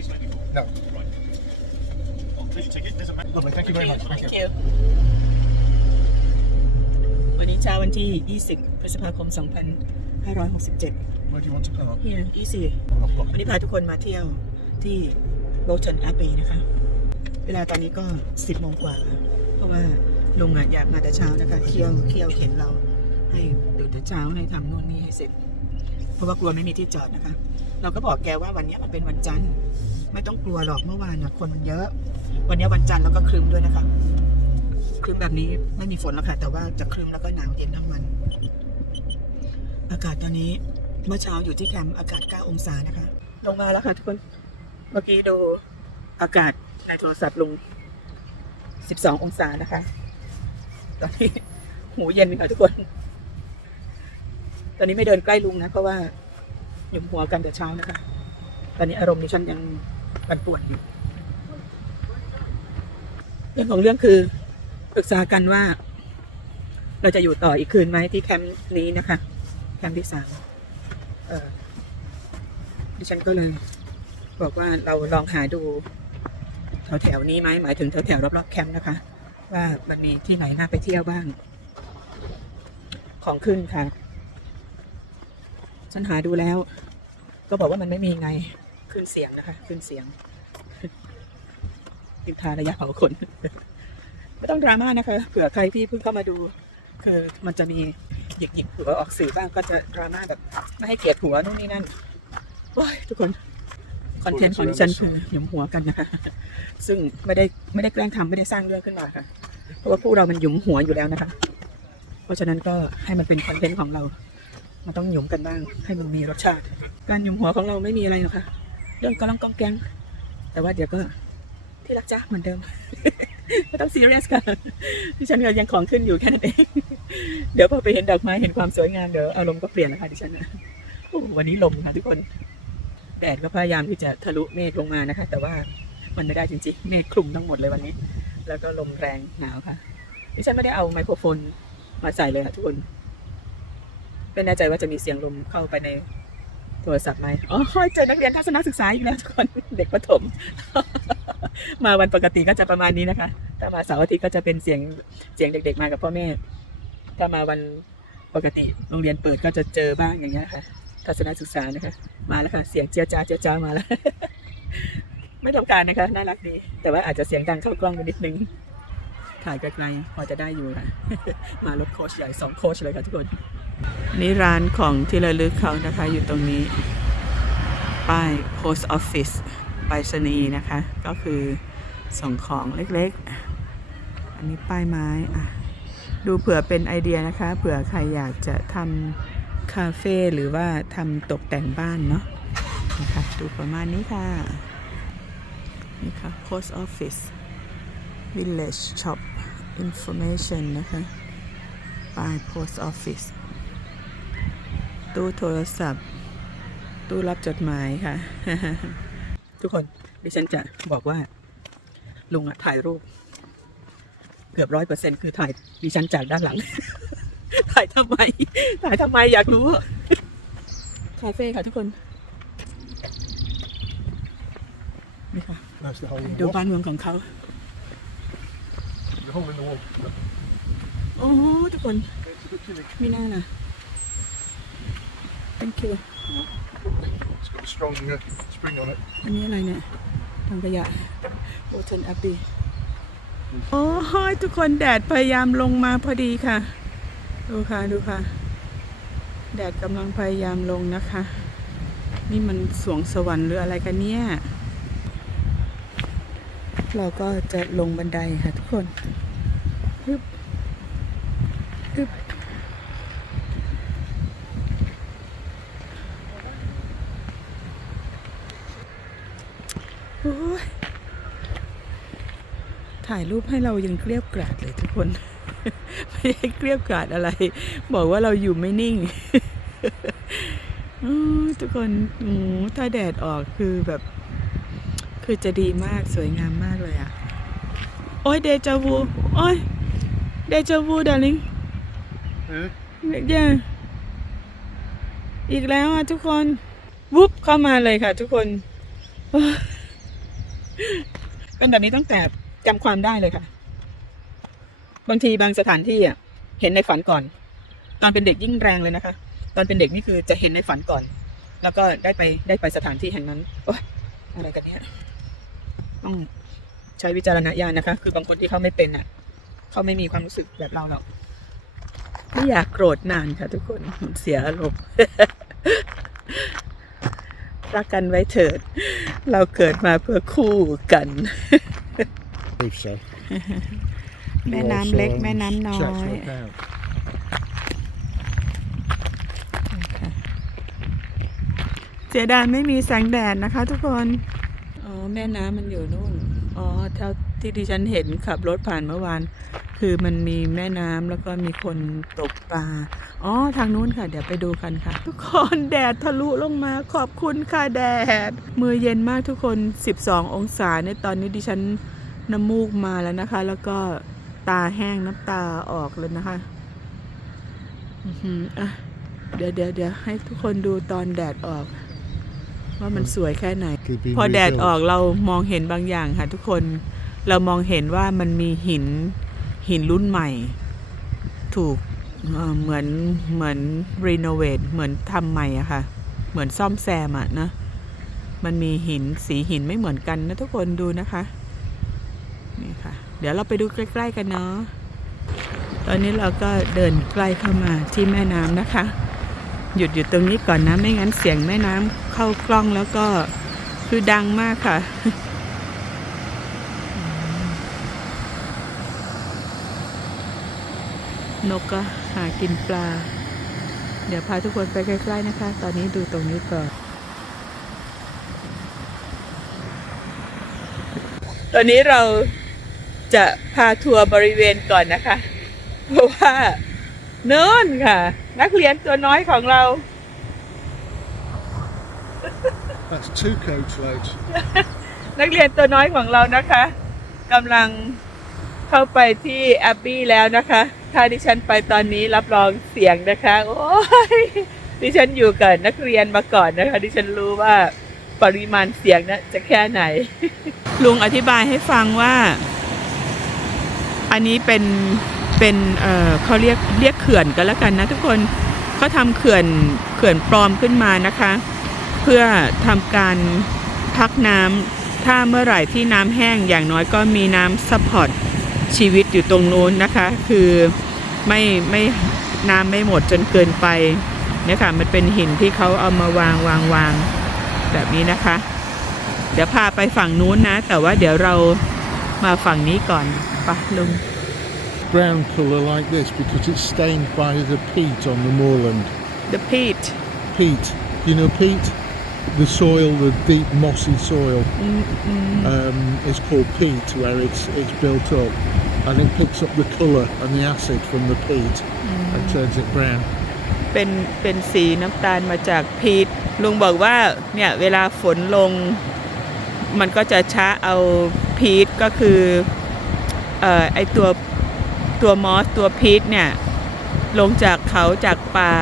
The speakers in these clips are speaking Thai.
these before? No. Right. Well, there's your ticket. There's a map. Lovely, thank you very much. Thank you. you วันนี้เช้าวันที่ 20 พฤษภาคม 2567 Where do you want to park? here easy Well, I've got วันนี้พาทุกคนมาเที่ยวที่ Bolton Abbey นะคะ เวลาตอนนี้ก็ 10โมงกว่าแล้วเพราะว่าลุงอะอยากมาแต่เช้านะคะ เคี่ยวเคี่ยวเข็นเราให้ตื่นแต่เช้าให้ทำนู่นนี่ให้เสร็จ เพราะว่ากลัวไม่มีที่จอดนะคะ เราก็บอกแกว่าวันนี้มันเป็นวันจันทร์ ไม่ต้องกลัวหรอกเมื่อวานนะคนมันเยอะ วันนี้วันจันทร์แล้วก็ครึ้มด้วยนะคะครึ้มแบบนี้ไม่มีฝนแล้วค่ะแต่ว่าจะครึ้มแล้วก็หนาวเย็นทั้งวัน อากาศตอนนี้เมื่อเช้าอยู่ที่แคมป์อากาศ 9 องศานะคะ ลงมาแล้วค่ะทุกคนเมื่อกี้ดูอากาศในโทรศัพท์ลง 12 องศานะคะ ตอนนี้หูเย็นค่ะทุกคน ตอนนี้ไม่เดินใกล้ลุงนะ เพราะว่าหยุมหัวกันแต่เช้านะคะ ตอนนี้อารมณ์ดิฉันยังปั่นป่วนอยู่เรื่องของเรื่องคือปรึกษากันว่า เราจะอยู่ต่ออีกคืนไหมที่แคมป์นี้นะคะ แคมป์ที่สามดิฉันก็เลย บอกว่าเราลองหาดูแถวแถวนี้ไหมหมายถึงแถวแถวรอบๆแคมป์นะคะ ว่ามันมีที่ไหนน่าไปเที่ยวบ้าง ของขึ้นค่ะ ฉันหาดูแล้ว ก็บอกว่ามันไม่มีไงขึ้นเสียงนะคะขึ้นเสียงดินทาระยะเผาขนไม่ต้องดราม่านะคะเผื่อใครที่เพิ่งเข้ามาดู คือมันจะมีหยิกหยิกหัวออกสื่อบ้างก็จะดราม่าแบบไม่ให้เกียรติหัวนู่นนี่นั่นโอ้ยทุกคนคอนเทนต์ของดิฉันคือหยุมหัวกันนะคะซึ่งไม่ได้ไม่ได้แกล้งทำไม่ได้สร้างเรื่องขึ้นมาค่ะ เพราะว่าพวกเรามันหยุมหัวอยู่แล้วนะคะ เพราะฉะนั้นก็ให้มันเป็นคอนเทนต์ของเรา มันต้องหยุมกันบ้าง ให้มันมีรสชาติ การหยุมหัวของเราไม่มีอะไรหรอกค่ะเรื่องกำลังกองแกงแต่ว่าเดี๋ยวก็ที่รักจ้าเหมือนเดิมไม่ต้องซีเรียสค่ะดิฉันก็ยังของขึ้นอยู่แค่นั้นเอง เดี๋ยวพอไปเห็นดอกไม้เห็นความสวยงามเดี๋ยวอารมณ์ก็เปลี่ยนแล้วค่ะดิฉันวันนี้ลมค่ะทุกคนแดดก็พยายามที่จะทะลุเมฆลงมานะคะ แต่ว่ามันไม่ได้จริงๆ เมฆคลุมทั้งหมดเลยวันนี้ แล้วก็ลมแรงหนาวค่ะดิฉันไม่ได้เอาไมโครโฟนมาใส่เลยค่ะทุกคน ไม่แน่ใจว่าจะมีเสียงลมเข้าไปในโทรศัพท์ไหมอ๋อเจอนักเรียนทัศนศึกษาอีกแล้วทุกคนเด็กประถม มาวันปกติก็จะประมาณนี้นะคะ ถ้ามาเสาร์อาทิตย์ก็จะเป็นเสียงเสียงเด็ก ๆ มากับพ่อแม่ ถ้ามาวันปกติโรงเรียนเปิดก็จะเจอบ้างอย่างเงี้ยค่ะทัศนศึกษานะคะ มาแล้วค่ะ เสียงเจียจ้าเจียจ้ามาแล้ว ไม่ต้องการนะคะ น่ารักดี แต่ว่าอาจจะเสียงดังเข้ากล้องไปนิดนึง ถ่ายไกลๆพอจะได้อยู่ค่ะ มารถโคชใหญ่สองโคชเลยค่ะทุกคน นี่ร้านของที่ระลึกเขานะคะอยู่ตรงนี้ ป้าย post office ไปรษณีย์นะคะ ก็คือส่งของเล็กๆ อันนี้ป้ายไม้อะดูเผื่อเป็นไอเดียนะคะ เผื่อใครอยากจะทำคาเฟ่หรือว่าทำตกแต่งบ้านเนาะนะคะดูประมาณนี้ค่ะ นี่ค่ะ post office village shop information นะคะป้าย post office ตู้โทรศัพท์ ตู้รับจดหมายค่ะ ทุกคนดิฉันจะบอกว่า ลุงอะถ่ายรูป เกือบร้อยเปอร์เซ็นคือถ่ายดิฉันจากด้านหลัง ถ่ายทำไม ถ่ายทำไมอยากรู้อะคาเฟ่ค่ะทุกคนนี่ค่ะ That's the hole in ดู the wall. บ้านเมืองของเขา The hole in the wall. โอ้ทุกคน It's a bit chilly. ไม่น่านะ thank you It's got a strong uh, spring on it. อันนี้อะไรเนี่ยถังขยะโอเทนแอปปี้โอ้ยทุกคนแดดพยายามลงมาพอดีค่ะ ดูค่ะ ดูค่ะ แดดกำลังพยายามลงนะคะ นี่มันสวงสวรรค์หรืออะไรกันเนี่ย เราก็จะลงบันไดค่ะทุกคนฮึบฮึบโอ้ย ถ่ายรูปให้เรายังเกลียบกราดเลยทุกคน ไม่ได้เกลียบกราดอะไร บอกว่าเราอยู่ไม่นิ่งอู้ทุกคนโอ้ถ้าแดดออกคือแบบ คือจะดีมากสวยงามมากเลยอะโอ้ยเดจาวูโอ้ยเดจาวูดาริง Yeah. ย่าอีกแล้วอะทุกคน วุบเข้ามาเลยค่ะทุกคน เป็นแบบนี้ตั้งแต่จำความได้เลยค่ะ บางทีบางสถานที่อะเห็นในฝันก่อน ตอนเป็นเด็กยิ่งแรงเลยนะคะ ตอนเป็นเด็กนี่คือจะเห็นในฝันก่อน แล้วก็ได้ไปได้ไปสถานที่แห่งนั้นโอ๊ยอะไรกันเนี่ยต้องใช้วิจารณญาณนะคะ คือบางคนที่เขาไม่เป็นอะ เขาไม่มีความรู้สึกแบบเราหรอกไม่อยากโกรธนานค่ะทุกคนเสียอารมณ์ รักกันไว้เถิด เราเกิดมาเพื่อคู่กัน believe so. แม่น้ำเล็ก แม่น้ำน้อ Checks ย look out. เสียดายไม่มีแสงแดดนะคะทุกคน อ๋อแม่น้ำมันอยู่นู่น อ๋อเท่าที่ดิฉันเห็นขับรถผ่านเมื่อวาน คือมันมีแม่น้ำแล้วก็มีคนตกปลา อ๋อ ทางนู้นค่ะ เดี๋ยวไปดูกันค่ะ ทุกคนแดดทะลุลงมาขอบคุณค่ะแดด มือเย็นมากทุกคน 12 องศาเนี่ยตอนนี้ดิฉันน้ำมูกมาแล้วนะคะ แล้วก็ตาแห้งน้ำตาออกเลยนะคะอือหืออะเดี๋ยวเดี๋ยวเดี๋ยวให้ทุกคนดูตอนแดดออก ว่ามันสวยแค่ไหน Could be พอแดด rebuilt. ออกเรามองเห็นบางอย่างค่ะ ทุกคนเรามองเห็นว่ามันมีหินหินรุ่นใหม่ ถูก เหมือนเหมือนรีโนเวทเหมือนทำใหม่อะค่ะ เหมือนซ่อมแซมอะนะ มันมีหินสีหินไม่เหมือนกันนะทุกคนดูนะคะ นี่ค่ะ เดี๋ยวเราไปดูใกล้ ๆ กันเนาะตอนนี้เราก็เดินใกล้เข้ามาที่แม่น้ำนะคะ หยุดอยู่ตรงนี้ก่อนนะ ไม่งั้นเสียงแม่น้ำเข้ากล้องแล้วก็คือดังมากค่ะ นกก็หากินปลา เดี๋ยวพาทุกคนไปใกล้ๆนะคะ ตอนนี้ดูตรงนี้ก่อน ตอนนี้เราจะพาทัวร์บริเวณก่อนนะคะ เพราะว่าเนินค่ะ นักเรียนตัวน้อยของเรา That's two coach loads. นักเรียนตัวน้อยของเรานะคะกำลังเข้าไปที่แอบบี้แล้วนะคะ ถ้าดิฉันไปตอนนี้รับรองเสียงนะคะ โอ้ยดิฉันอยู่กับนักเรียนมาก่อนนะคะ ดิฉันรู้ว่าปริมาณเสียงนะจะแค่ไหน ลุงอธิบายให้ฟังว่า อันนี้เป็นเป็นเอ่อเขาเรียกเรียกเขื่อนกันแล้วกันนะทุกคนเขาทำเขื่อนเขื่อนปลอมขึ้นมานะคะ เพื่อทำการพักน้ำถ้าเมื่อไหร่ที่น้ำแห้งอย่างน้อยก็มีน้ำซัพพอร์ตชีวิตอยู่ตรงนู้นนะคะ คือ ไม่ไม่น้ำไม่หมดจนเกินไปเนี่ยค่ะมันเป็นหินที่เขาเอามาวางวางวางแบบนี้นะคะ เดี๋ยวพาไปฝั่งนู้นนะ แต่ว่าเดี๋ยวเรามาฝั่งนี้ก่อนไปะลุง Brown colour like this because it's stained by the peat on the moorland. the peat Peat. You know peat? The soil, the deep mossy soil, อืมอืม um, is called peat where it's it's built up, and it picks up the colour and the acid from the peat and turns it brown. เป็นเป็นสีน้ำตาลมาจากพีทลุงบอกว่าเนี่ยเวลาฝนลง มันก็จะช้าเอาพีทก็คือเอ่อไอตัวตัวมอสตัวพีทเนี่ยลงจากเขาจากป่า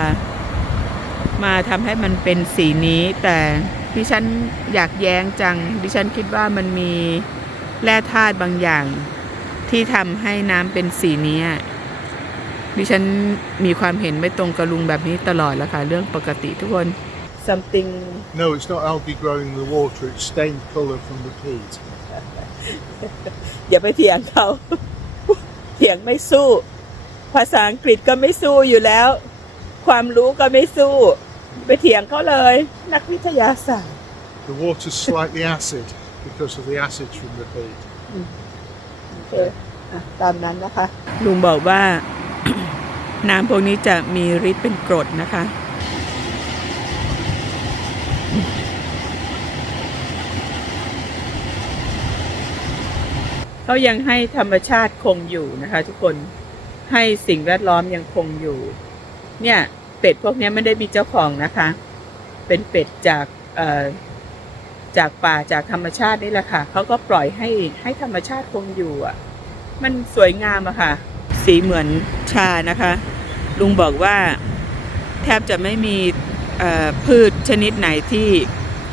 มาทำให้มันเป็นสีนี้ แต่ดิฉันอยากแย้งจัง ดิฉันคิดว่ามันมีแร่ธาตุบางอย่าง ที่ทำให้น้ำเป็นสีนี้อะดิฉันมีความเห็นไม่ตรงกับลุงแบบนี้ตลอดแล้วค่ะ เรื่องปกติทุกคน something No, it's not algae growing in the water. It's stained colour from the peat. อย่าไปเถียงเขาเถียงไม่สู้ ภาษาอังกฤษก็ไม่สู้อยู่แล้ว ความรู้ก็ไม่สู้ ไปเถียงเขาเลย นักวิทยาศาสตร์ The water's slightly acid because of the acids from the peat. โอ เคตามนั้นนะคะ ลุงบอกว่า น้ำพวกนี้จะมีฤทธิ์เป็นกรดนะคะ เขายังให้ธรรมชาติคงอยู่นะคะ ทุกคนให้สิ่งแวดล้อมยังคงอยู่ เนี่ย เป็ดพวกนี้ไม่ได้มีเจ้าของนะคะ เป็นเป็ดจากเอ่อ จากป่าจากธรรมชาตินี่แหละค่ะเขาก็ปล่อยให้ให้ธรรมชาติคงอยู่อะ มันสวยงามอะค่ะ สีเหมือนชานะคะ ลุงบอกว่าแทบจะไม่มีพืชชนิดไหนที่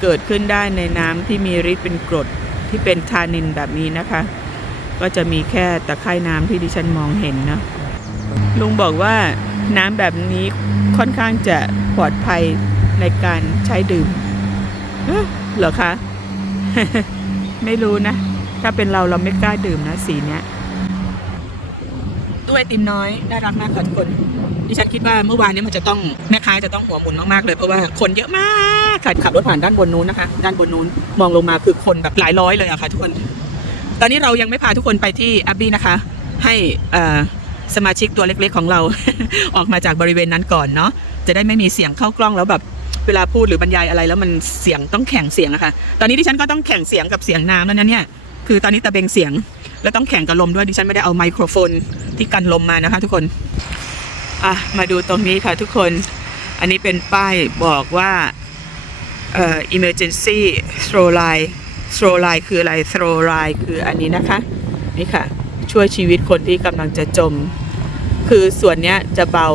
เกิดขึ้นได้ในน้ำที่มีฤทธิ์เป็นกรดที่เป็นทานินแบบนี้นะคะ ก็จะมีแค่ตะไคร่น้ำที่ดิฉันมองเห็นนะลุงบอกว่าน้ำแบบนี้ค่อนข้างจะปลอดภัยในการใช้ดื่ม เหรอคะ ไม่รู้นะ ถ้าเป็นเราเราไม่กล้าดื่มนะสีเนี้ยตู้ไอติมน้อยน่ารักมากค่ะทุกคนดิฉันคิดว่าเมื่อวานนี้มันจะต้องแม่ค้าจะต้องหัวหมุนมากๆเลยเพราะว่าคนเยอะมากค่ะขับรถผ่านด้านบนนู้นนะคะ ด้านบนนู้นมองลงมาคือคนแบบหลายร้อยเลยอะค่ะ ทุกคน ตอนนี้เรายังไม่พาทุกคนไปที่อับบี้นะคะ ให้สมาชิกตัวเล็กๆของเรา ออกมาจากบริเวณนั้นก่อนเนาะจะได้ไม่มีเสียงเข้ากล้องแล้วแบบ เวลาพูดหรือบรรยายอะไรแล้วมันเสียงต้องแข่งเสียงอะค่ะ ตอนนี้ดิฉันก็ต้องแข่งเสียงกับเสียงน้ำแล้วนะเนี่ย คือตอนนี้ตะเบงเสียง แล้วต้องแข่งกับลมด้วยดิฉันไม่ได้เอาไมโครโฟนที่กันลมมานะคะ ทุกคน อะมาดูตรงนี้ค่ะ ทุกคน อันนี้เป็นป้ายบอกว่าเอ่อ emergency throw line throw line คืออะไร throw line คืออันนี้นะคะ นี่ค่ะ ช่วยชีวิตคนที่กำลังจะจม คือส่วนเนี้ยจะเบา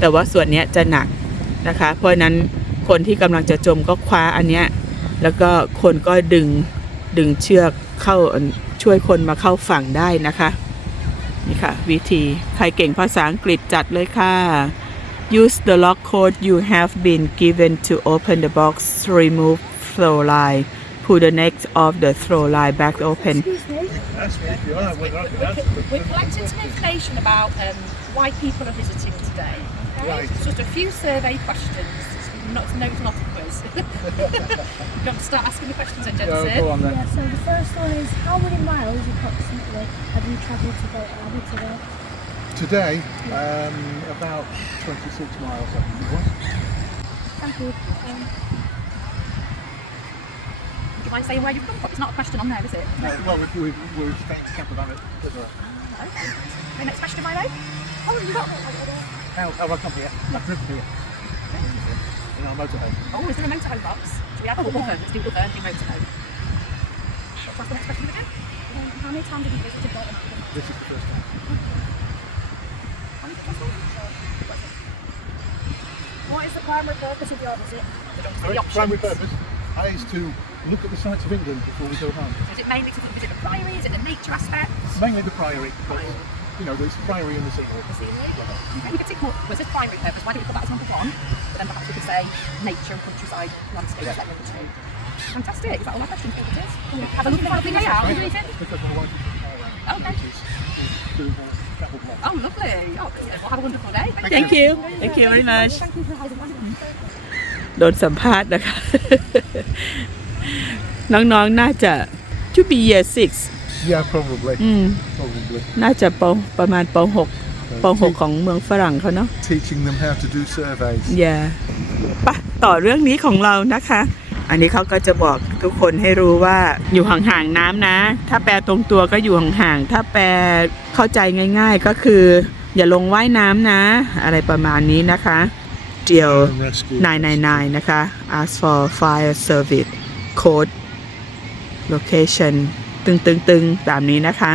แต่ว่าส่วนเนี้ยจะหนักนะคะ เพราะฉะนั้น คนที่กำลังจะจมก็คว้าอันเนี้ยแล้วก็คนก็ดึงดึงเชือกเข้าช่วยคนมาเข้าฝั่งได้นะคะนี่ค่ะ วิธีใครเก่งภาษาอังกฤษจัดเลยค่ะ Use the lock code you have been given to open the box to remove throw line. Put the neck of the throw line back open. Excuse me. Ask me if you are, whether I can We're, answer co- them. we're collecting some information about um, why people are visiting today. Okay? Right. It's just a few survey questions. It's not, no, it's not a quiz. you want to start asking the questions then, Jensen? Yeah, go on then. Yeah, so the first one is how many miles approximately have you travelled to Great Abbey today? Today, um, about 26 miles, I think it was. Thank you. Um, Do you mind saying where you've come from? It's not a question on there, is it? No, well, we, we, we're staying to camp about it. But, uh, Okay. The next question, my way? Oh, you got how, how I come here? I've driven here. In our motorhome. Oh, is there a motorhome box? Do we have a other? Let's do other, do motorhome. What's the next question again? um, how many times have you visited Great Abbey? This is the first time. How many? What is the primary purpose of your visit? Sorry, The primary purpose is to look at the sights of England before we go home. Is it mainly to visit the priory? Is it the nature aspect? Mainly the Priory. because, You know, there's Priory in the Seymour. The scenery? Okay, we could take more, was this primary purpose? Why don't we put that as number one? But then perhaps we could say nature and countryside landscape as like number two. Fantastic. Is that all my questions for you? Have a lovely happy day out. What do you think? Because my wife is from Thailand. Okay. Which is, is doing more travel blog. Oh, lovely. Oh, brilliant. Well, have a wonderful day. Thank, Thank you Thank you very much Thank you for having me. โดนสัมภาษณ์นะคะ น้องๆ น่าจะ to be year six Yeah, probably. อืม Probably. น่าจะปประมาณปหกปหกของเมืองฝรั่งเขาเนาะ Teaching them how to do surveys. อย่าปะต่อเรื่องนี้ของเรานะคะ อันนี้เขาก็จะบอกทุกคนให้รู้ว่าอยู่ห่างๆน้ำนะ ถ้าแปลตรงตัวก็อยู่ห่างๆ ถ้าแปลเข้าใจง่าย ๆ ก็คือ อย่าลงว่ายน้ำนะ อะไรประมาณนี้นะคะเดียว And rescue. 999 นะคะ ask for fire service code location ตึงตึงตึงๆๆแบบนี้นะคะ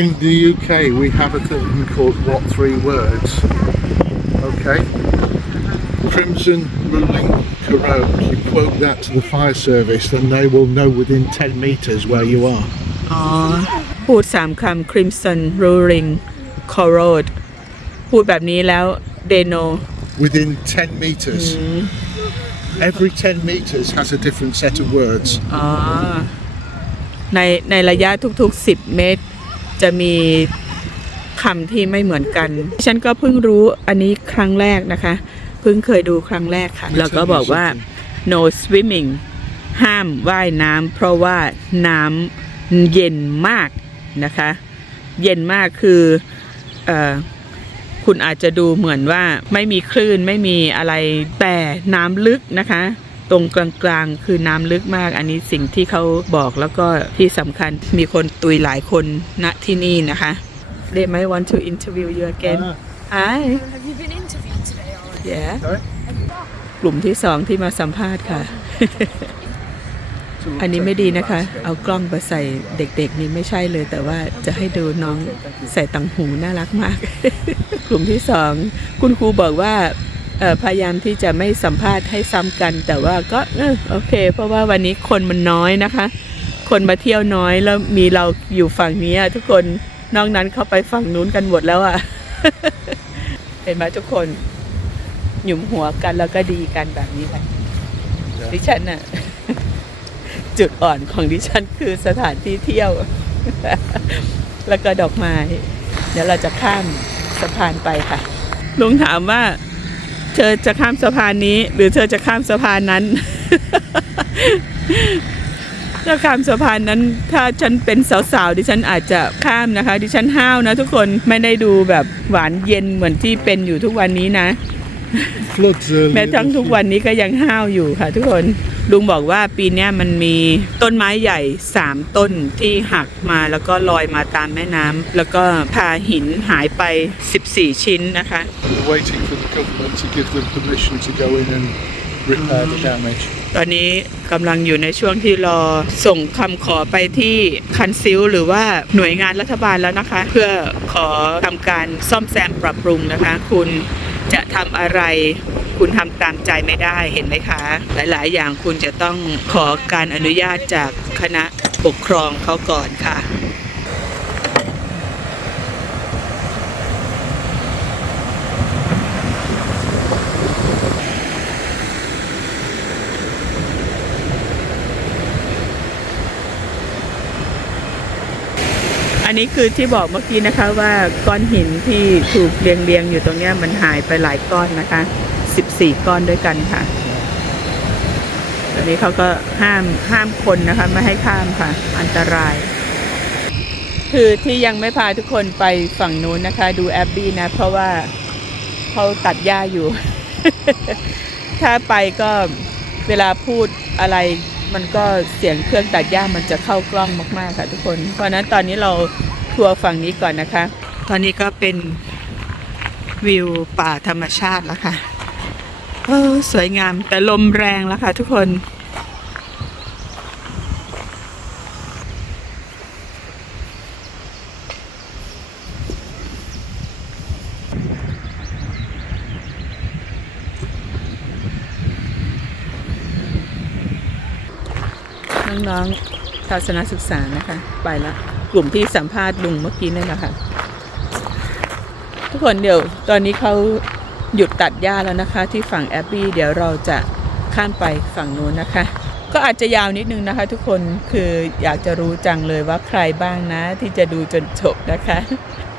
In the UK, we have a thing called What Three Words. Okay? Crimson ruling corrode. You quote that to the fire service, and they will know within 10 metres where you are. อ๋อ พูดสามคำ crimson roaring corrode พูดแบบนี้แล้ว they know Within 10 metres. Every 10 metres has a different set of words. อ๋อ ในในระยะทุกๆ 10 เมตร จะมีคำที่ไม่เหมือนกัน ฉันก็เพิ่งรู้อันนี้ครั้งแรกนะคะ เพิ่งเคยดูครั้งแรกค่ะ แล้วก็บอกว่า no swimming ห้ามว่ายน้ำเพราะว่าน้ำเย็นมากนะคะ เย็นมากคือเออคุณอาจจะดูเหมือนว่าไม่มีคลื่นไม่มีอะไรแต่น้ำลึกนะคะ ตรงกลางๆ คือน้ำลึกมาก อันนี้สิ่งที่เขาบอกแล้วก็ที่สำคัญมีคนตุยหลายคนณที่นี่นะคะ They might want to interview you again Hi Have you been interviewed today already? แย่ Sorry? กลุ่มที่สองที่มาสัมภาษณ์ค่ะ อันนี้ไม่ดีนะคะ เอากล้องไปใส่เด็กๆ นี่ไม่ใช่เลย แต่ว่าจะให้ดูน้องใส่ตังหูน่ารักมาก กลุ่มที่สองคุณครูบอกว่าเอ่อ พยายามที่จะไม่สัมภาษณ์ให้ซ้ำกัน แต่ว่าก็โอเค เพราะว่าวันนี้คนมันน้อยนะคะ คนมาเที่ยวน้อยแล้วมีเราอยู่ฝั่งนี้ทุกคนนอกนั้นเข้าไปฝั่งนู้นกันหมดแล้วอะเห็นไหมทุกคนหยุมหัวกันแล้วก็ดีกันแบบนี้แหละดิฉันน่ะ จุดอ่อนของดิฉันคือสถานที่เที่ยว แล้วก็ดอกไม้ เดี๋ยวเราจะข้ามสะพานไปค่ะลุงถามว่า เธอจะข้ามสะพานนี้ หรือเธอจะข้ามสะพานนั้น ถ้าข้ามสะพานนั้น ถ้าฉันเป็นสาวๆดิฉันอาจจะข้ามนะคะ ดิฉันห้าวนะทุกคนไม่ได้ดูแบบหวานเย็นเหมือนที่เป็นอยู่ทุกวันนี้นะ แม้ทั้ง this ทุก year. วันนี้ก็ยังห้าวอยู่ค่ะ ทุกคนลุงบอกว่าปีเนี้ยมันมีต้นไม้ใหญ่3ต้นที่หักมาแล้วก็ลอยมาตามแม่น้ำแล้วก็พาหินหายไป 14 ชิ้นนะคะ We're waiting for the government to give them permission to go in and repair the damage. ตอนนี้กำลังอยู่ในช่วงที่รอส่งคำขอไปที่คันซิลหรือว่าหน่วยงานรัฐบาลแล้วนะคะ เพื่อขอทำการซ่อมแซมปรับปรุงนะคะ คุณ จะทำอะไรคุณทำตามใจไม่ได้เห็นไหมคะ หลาย ๆ อย่างคุณจะต้องขอการอนุญาตจากคณะปกครองเขาก่อนค่ะ อันนี้คือที่บอกเมื่อกี้นะคะว่าก้อนหินที่ถูกเรียงเรียงๆอยู่ตรงนี้มันหายไปหลายก้อนนะคะ 14 ก้อนด้วยกันค่ะตอนนี้เขาก็ห้ามห้ามคนนะคะไม่ให้ข้ามค่ะ อันตราย คือที่ยังไม่พาทุกคนไปฝั่งนู้นนะคะ ดูแอบบี้นะ เพราะว่าเขาตัดหญ้าอยู่ ถ้าไปก็เวลาพูดอะไร มันก็เสียงเครื่องตัดหญ้ามันจะเข้ากล้องมากๆค่ะทุกคน เพราะฉะนั้นตอนนี้เราทัวร์ฝั่งนี้ก่อนนะคะ ตอนนี้ก็เป็นวิวป่าธรรมชาติแล้วค่ะ เออสวยงามแต่ลมแรงแล้วค่ะทุกคน น้องๆทัศนศึกษานะคะ ไปละกลุ่มที่สัมภาษณ์ลุงเมื่อกี้นั่นแหละค่ะ ทุกคนเดี๋ยวตอนนี้เขาหยุดตัดหญ้าแล้วนะคะ ที่ฝั่งแอบบี้เดี๋ยวเราจะข้ามไปฝั่งนู้นนะคะ ก็อาจจะยาวนิดนึงนะคะ ทุกคนคืออยากจะรู้จังเลยว่าใครบ้างนะ ที่จะดูจนจบนะคะ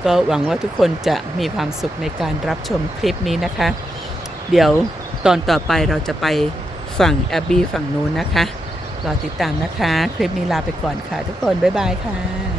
ก็หวังว่าทุกคนจะมีความสุขในการรับชมคลิปนี้นะคะ เดี๋ยวตอนต่อไปเราจะไปฝั่งแอบบี้ฝั่งนู้นนะคะ รอติดตามนะคะ คลิปนี้ลาไปก่อนค่ะ ทุกคน บ๊ายบายค่ะ